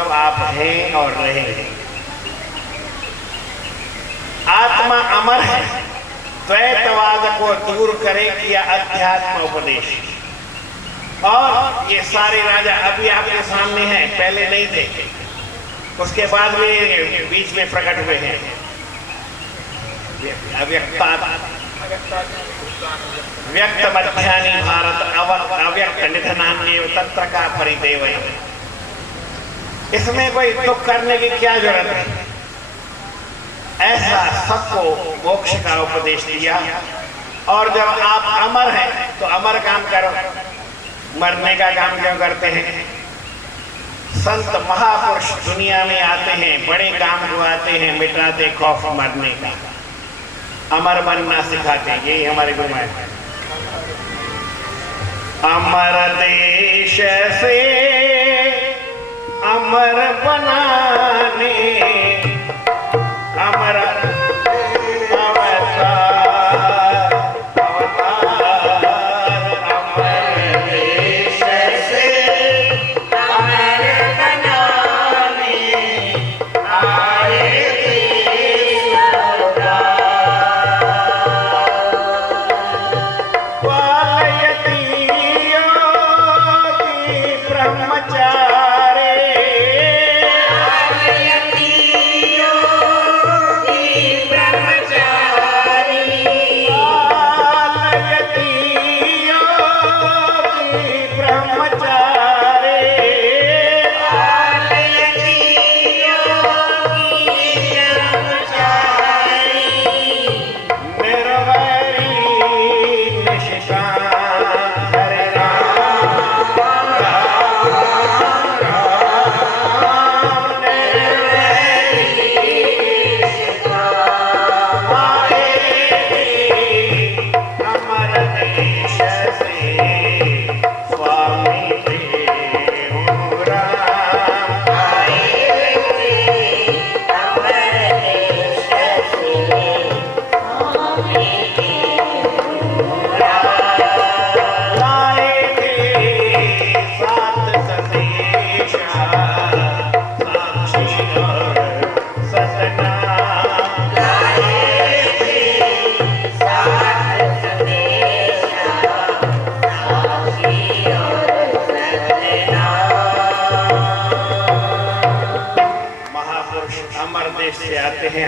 मतलब आप हैं और रहेंगे। आत्मा अमर है, द्वैतवाद को दूर करे किया अध्यात्म उपदेश। और ये सारे राजा अभी आपके सामने हैं, पहले नहीं थे, उसके बाद में बीच में प्रकट हुए हैं। व्यक्त मध्यानि भारत अव्यक्त निधनान्येव तत्र का परिदेव। इसमें कोई दुख करने की क्या जरूरत है? ऐसा सबको मोक्ष का उपदेश दिया। और जब आप अमर हैं तो अमर काम करो, मरने का काम क्यों करते हैं? संत महापुरुष दुनिया में आते हैं, बड़े काम को आते हैं, मिटाते खौफ मरने का, अमर बनना सिखाते हैं। यही हमारे गुरु महाराज। अमर देश से अमर बनाने अमर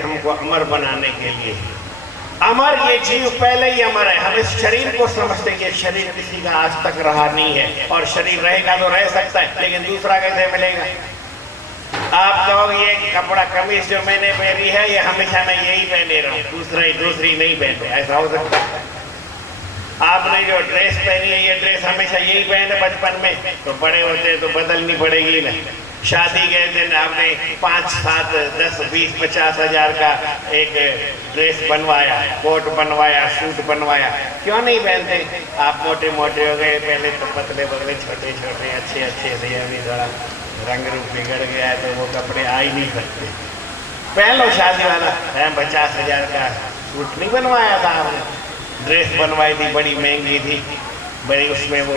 हमको अमर बनाने के लिए। अमर ये जीव पहले ही अमर है। हम इस शरीर को समझते हैं कि शरीर किसी का आज तक रहा नहीं है, और शरीर रहेगा तो रह सकता है, लेकिन दूसरा कैसे मिलेगा? आप कहोगे ये कपड़ा कमीज जो मैंने पहनी है ये हमेशा मैं यही पहने रहा हूँ, दूसरी नहीं पहनते, ऐसा हो सकता है? आपने जो ड्रेस पहनी है ये ड्रेस हमेशा यही पहने बचपन में, तो बड़े होते तो बदलनी पड़ेगी ना। शादी के दिन आपने 5, 7, 10, 20, 50 हजार का एक ड्रेस बनवाया, कोट बनवाया, सूट बनवाया, क्यों नहीं पहनते? आप मोटे मोटे हो गए, पहले तो पतले पतले छोटे छोटे अच्छे अच्छे थे, अभी थोड़ा रंग रूप बिगड़ गया है तो वो कपड़े आ ही नहीं सकते। पहन लो शादी वाला। 50 हजार का सूट नहीं बनवाया था आपने, ड्रेस बनवाई थी, बड़ी महंगी थी, बड़ी उसमें वो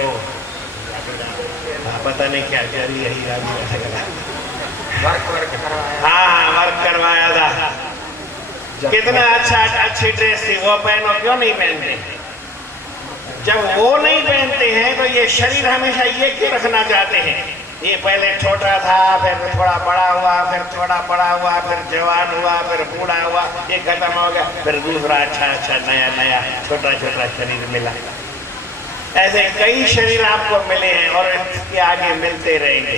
पता नहीं क्या क्या वर्क करवाया था, कितना अच्छी ड्रेस थी, वो पहनो, क्यों नहीं पहनते? जब वो नहीं पहनते हैं तो ये शरीर हमेशा ये क्यों रखना चाहते हैं? ये पहले छोटा था, फिर थोड़ा बड़ा हुआ, फिर थोड़ा बड़ा हुआ, फिर जवान हुआ, फिर बूढ़ा हुआ, ये खत्म हो गया, फिर दूसरा अच्छा नया छोटा शरीर मिला। ऐसे कई शरीर आपको मिले हैं और इसके आगे मिलते रहेंगे।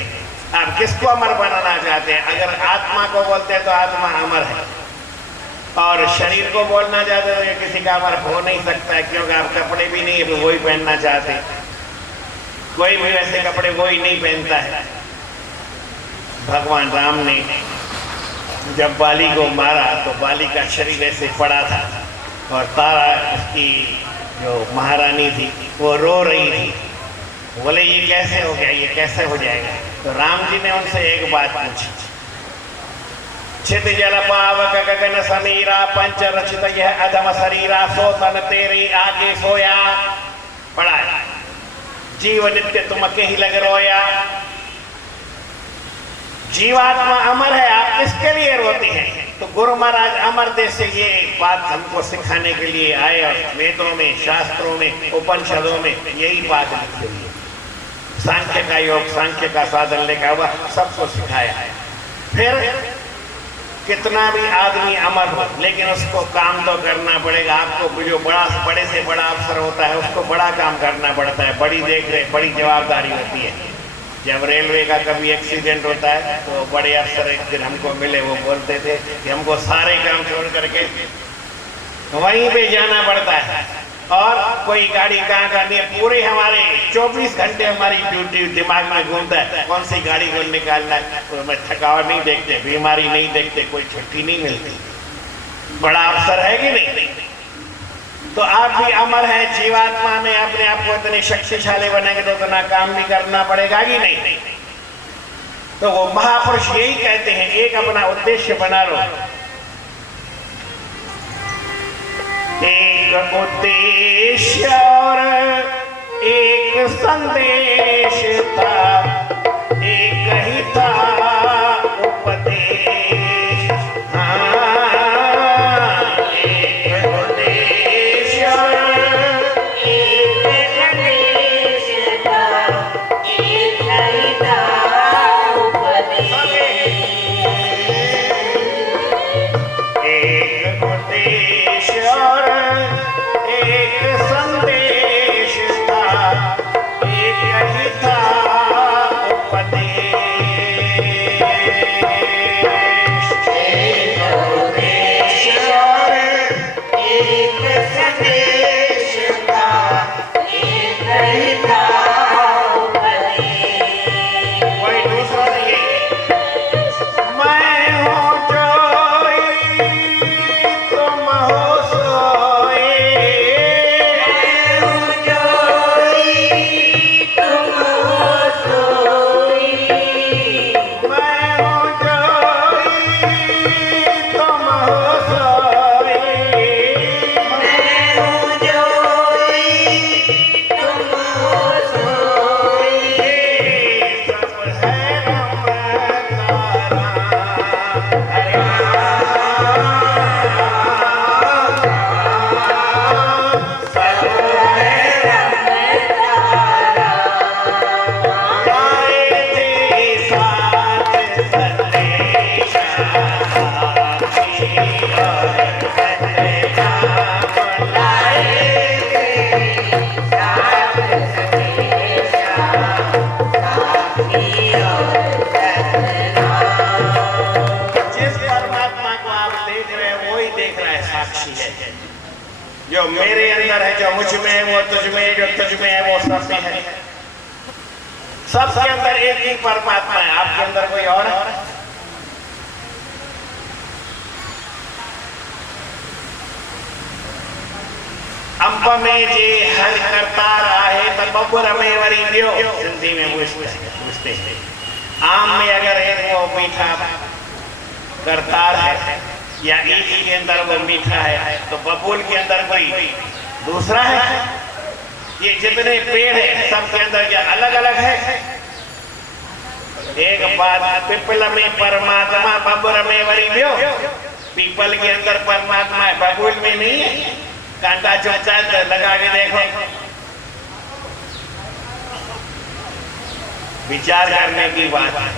आप किसको अमर बनाना चाहते हैं? अगर आत्मा को बोलते हैं तो आत्मा अमर है, और शरीर को बोलना चाहते हैं तो किसी का अमर हो नहीं सकता है, क्योंकि आप कपड़े भी नहीं है वही पहनना चाहते, कोई भी वैसे कपड़े वही नहीं पहनता है। भगवान राम ने जब बाली को मारा तो बाली का शरीर ऐसे पड़ा था, और तारा उसकी जो महारानी थी वो रो रही थी, बोले ये कैसे हो गया, ये कैसे हो जाएगा? तो राम जी ने उनसे एक बात पूछी, छित जल पावक गगन समीरा पंच रचित यह अधम शरीरा, सो तन तेरे आगे सोया। पढ़ा है, जीव नित्य तुम के ही लग रोया, जीवात्मा अमर है, आप किसके लिए रोते हैं? तो गुरु महाराज अमर देश से ये बात हमको सिखाने के लिए आए और वेदों में, शास्त्रों में, उपनिषदों में यही बात लिखी हुई है। सांख्य का योग, सांख्य का साधन लिखा हुआ, सबको सिखाया है। फिर कितना भी आदमी अमर हो, लेकिन उसको काम तो करना पड़ेगा। आपको जो बड़े से बड़ा अफसर होता है उसको बड़ा काम करना पड़ता है, बड़ी देख रेख, बड़ी जवाबदारी होती है। जब रेलवे का कभी एक्सीडेंट होता है तो बड़े अफसर एक दिन हमको मिले, वो बोलते थे कि हमको सारे काम छोड़ करके वहीं पे जाना पड़ता है और कोई गाड़ी कहाँ करनी है, पूरे हमारे 24 घंटे हमारी ड्यूटी दिमाग में घूमता है, कौन सी गाड़ी को निकालना है। तो मैं थकावट नहीं देखते, बीमारी नहीं देखते, कोई छुट्टी नहीं मिलती। बड़ा अफसर है कि नहीं? तो आप भी अमर है, जीवात्मा में अपने आप को इतने शक्तिशाली बनेंगे तो इतना काम भी करना पड़ेगा कि नहीं? तो वो महापुरुष यही कहते हैं, एक अपना उद्देश्य बना लो। एक उद्देश्य और एक संदेश था, एक ही था उपदेश। एक उद्देश्य एक संदेश था, एक ही था उपदेश। एक उद्देश्य और एक संदेश था, एक ही था उपदेश। एक उद्देश्य और एक संदेश था, एक ही था उपदेश। कोई दूसरा नहीं है। मैं हूँ जोई, तुम हो सोए। मैं हूँ जोई, तुम हो सोई। मैं हूँ जोई, तुम हो सोए। मैं हूँ जोई, तुम हो सोए। सब है रमतारा, हरे जिस परमात्मा को आप देख रहे हैं वही देख रहा है, साक्षी है। जो मेरे अंदर है, जो मुझ में है, वो तुझ में है, जो तुझ में है वो सब में है। सबके अंदर एक ही परमात्मा है, आपके अंदर कोई और है? अंब में जे हर करतार आहे तो बबुर में वरी दियो, सिंधी में पूछते हैं। आम में अगर एक वो मीठा करतार है या ईख के अंदर वो मीठा है तो बबूल के अंदर कोई दूसरा है। ये जितने पेड़ है सबके अंदर क्या अलग अलग है? एक बात, पिपल में परमात्मा बबुर में वरी दियो। पीपल के अंदर परमात्मा है, बबूल में नहीं है। कांटा चुपचा लगा के देखो, विचार करने की बात है।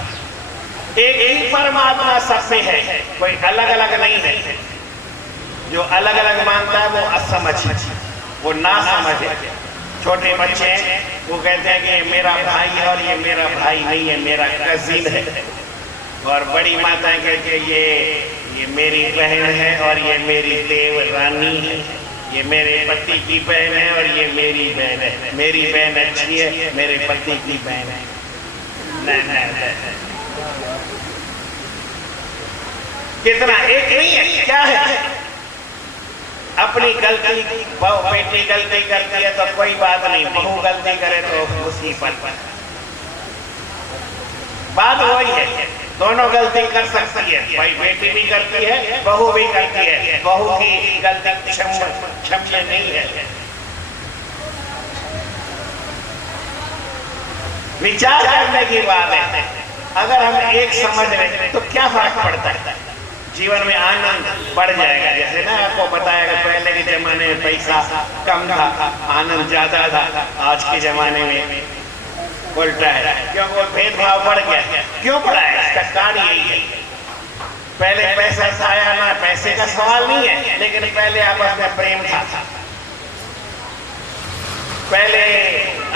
एक ही परमात्मा सब में है, कोई अलग अलग नहीं है। जो अलग अलग मानता है वो असमझ, वो ना समझ है। छोटे बच्चे वो कहते हैं कि ये मेरा भाई है और ये मेरा भाई नहीं है, मेरा कजिन है। और बड़ी माताएं कहती है ये मेरी बहन है और ये मेरी देव रानी है, ये मेरे पति की बहन है और ये मेरी बहन है। मेरी बहन अच्छी है, मेरे पति की बहन है। नहीं, कितना एक नहीं है, क्या है? अपनी गलती, बेटी गलती करती है तो कोई बात नहीं, बहू गलती करे तो मुसीबत। बात वही है, दोनों गलती कर सकती है। भाई बेटी भी करती है, बहू भी करती है। बहू की गलती क्षम्य नहीं है। विचार करने की बात है। अगर हम एक समझ लें तो क्या फर्क पड़ता है, जीवन में आनंद बढ़ जाएगा। जैसे ना आपको बताया पहले के जमाने में पैसा कम था, आनंद ज्यादा था। आज के जमाने में उल्टा है, क्योंकि वो भेदभाव बढ़ गया। क्यों बढ़ा है, इसका कारण यही है। पहले पैसा था या ना, पैसे का सवाल नहीं है, लेकिन पहले आपस में प्रेम था। पहले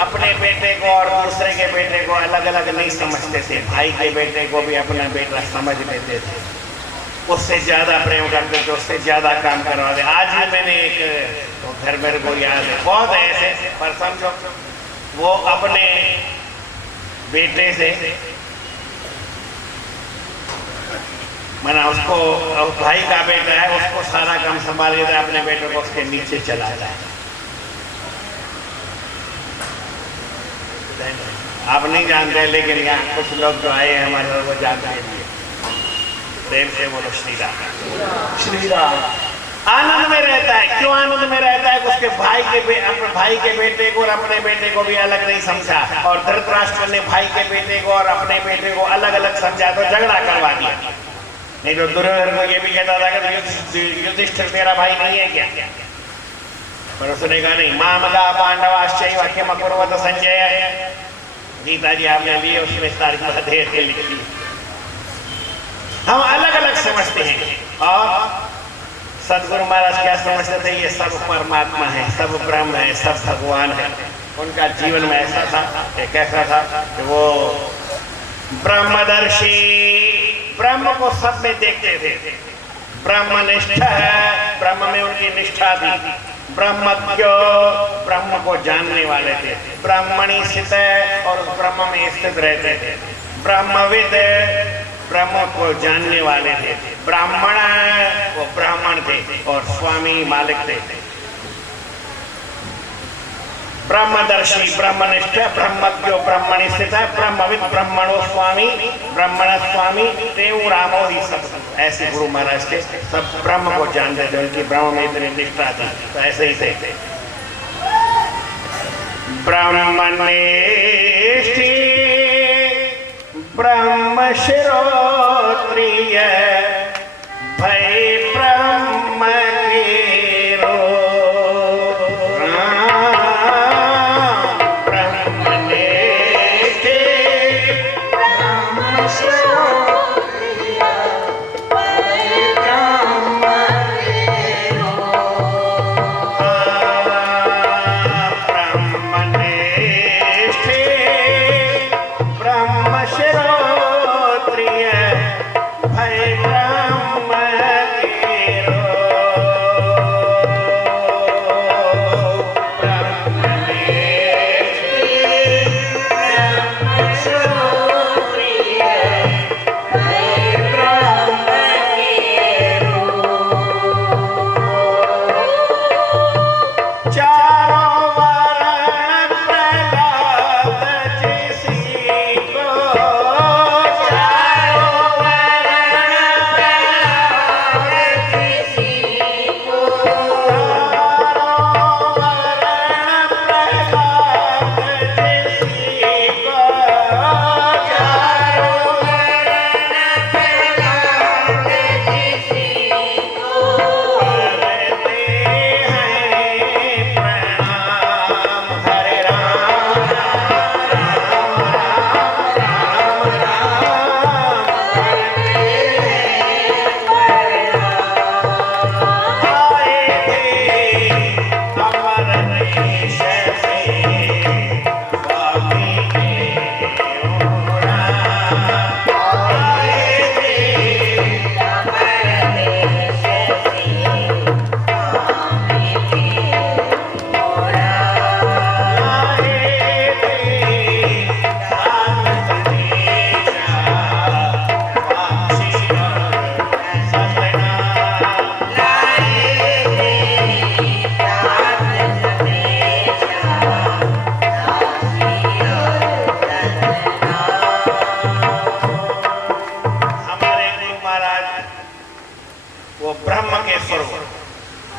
अपने बेटे को और दूसरे के बेटे को अलग अलग नहीं समझते थे। भाई के बेटे को भी अपना बेटा समझ लेते थे, उससे ज्यादा प्रेम करते थे, उससे ज्यादा काम करवाते। आज भी मैंने एक तो घर मेरे को याद है, बहुत है ऐसे, पर समझो वो अपने बेटे से मना उसको, भाई का बेटा है, उसको सारा काम संभाल लेता है, अपने बेटे को उसके नीचे चलाता है। आप नहीं जानते, लेकिन यहाँ कुछ लोग जो आए हैं हमारे, वो जानते हैं। प्रेम से बोलो श्री राम। श्री राम। आनंद में रहता है। क्यों आनंद में रहता है? उसके अपने भाई के बेटे को और अपने बेटे को भी अलग नहीं समझा, और धृतराष्ट्र ने भाई के बेटे को और अपने बेटे को अलग अलग समझा तो झगड़ा करवा दिया। नहीं तो दुर्योधन को ये भी कहता था कि युधिष्ठिर तेरा भाई नहीं है क्या? पर उसने कहा नहीं, मामगा पांडवाश्चैव किम अकुर्वत संजय। गीता जी आपने लिए, उसमें सारी बातें लिखी। हम अलग अलग समझते हैं, और सदगुरु महाराज क्या समझते थे? ये सब परमात्मा है, सब ब्रह्म है, सब भगवान है। उनका जीवन में ऐसा था, एक ऐसा था कि वो ब्रह्मदर्शी, ब्रह्म को सब में देखते थे। ब्रह्मनिष्ठ है, ब्रह्म में उनकी निष्ठा थी। ब्रह्मज्ञ, ब्रह्म को जानने वाले थे। ब्रह्मणि स्थित है, और उस ब्रह्म में स्थित रहते थे। ब्रह्मविद, ब्रह्म को जानने वाले थे। ब्राह्मण, वो ब्राह्मण थे और स्वामी मालिक थे। ब्रह्मदर्शी, ब्रह्मनिष्ठ, ब्रह्मज्ञ, ब्रह्मणि स्थित है, ब्रह्मविद, ब्रह्मणो स्वामी, ब्रह्मण स्वामी, देव रामो ही सब। ऐसे गुरु महाराज के सब ब्रह्म को जानते थे, उनकी ब्रह्म में इतनी निष्ठा थी। तो ऐसे ही थे। ब्रह्मनिष्ठि ब्रह्म शिरोत्रिय भय ब्रह्म गिरो।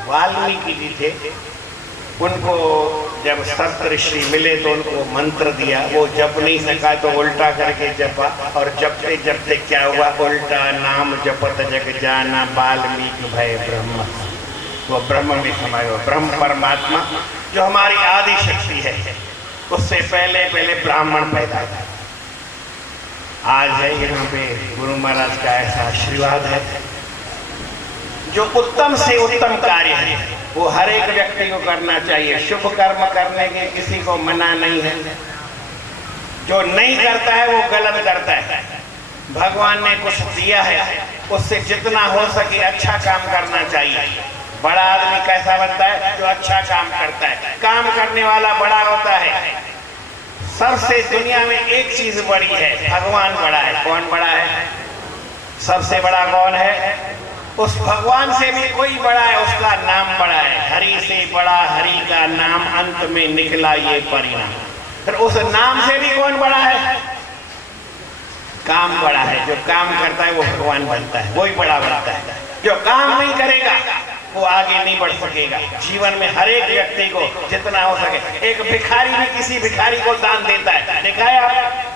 वाल्मीकि जी थे, उनको जब सप्त ऋषि मिले तो उनको मंत्र दिया, वो जप नहीं सका तो उल्टा करके जपा, और जपते जपते क्या हुआ, उल्टा नाम जपत जग जाना वाल्मीकि भय ब्रह्म। वो ब्रह्म में समाये हो, ब्रह्म परमात्मा जो हमारी आदि शक्ति है, उससे पहले पहले ब्राह्मण पैदा था। आज है यहाँ पे गुरु महाराज का ऐसा आशीर्वाद है, जो उत्तम से उत्तम कार्य है वो हर एक व्यक्ति को करना चाहिए। शुभ कर्म करने के किसी को मना नहीं है, जो नहीं करता है वो गलत करता है। भगवान ने कुछ दिया है, उससे जितना हो सके अच्छा काम करना चाहिए। बड़ा आदमी कैसा बनता है, जो अच्छा काम करता है, काम करने वाला बड़ा होता है। सबसे दुनिया में एक चीज बड़ी है, भगवान बड़ा है। कौन बड़ा है? सबसे बड़ा कौन है? उस भगवान से भी कोई बड़ा है, उसका नाम बड़ा है। हरि से बड़ा हरि का नाम, अंत में निकला ये परिणाम। फिर उस नाम से भी कौन बड़ा है? काम बड़ा है। जो काम करता है वो भगवान बनता है, वही बड़ा बनता है। जो काम नहीं करेगा वो आगे नहीं बढ़ सकेगा। जीवन में हर एक व्यक्ति को जितना हो सके, एक भिखारी भी किसी भिखारी को दान देता है, देखा है आप?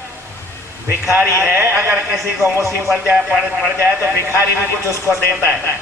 भिखारी है, अगर किसी को मुसीबत पड़ जाए तो भिखारी भी कुछ उसको देता है।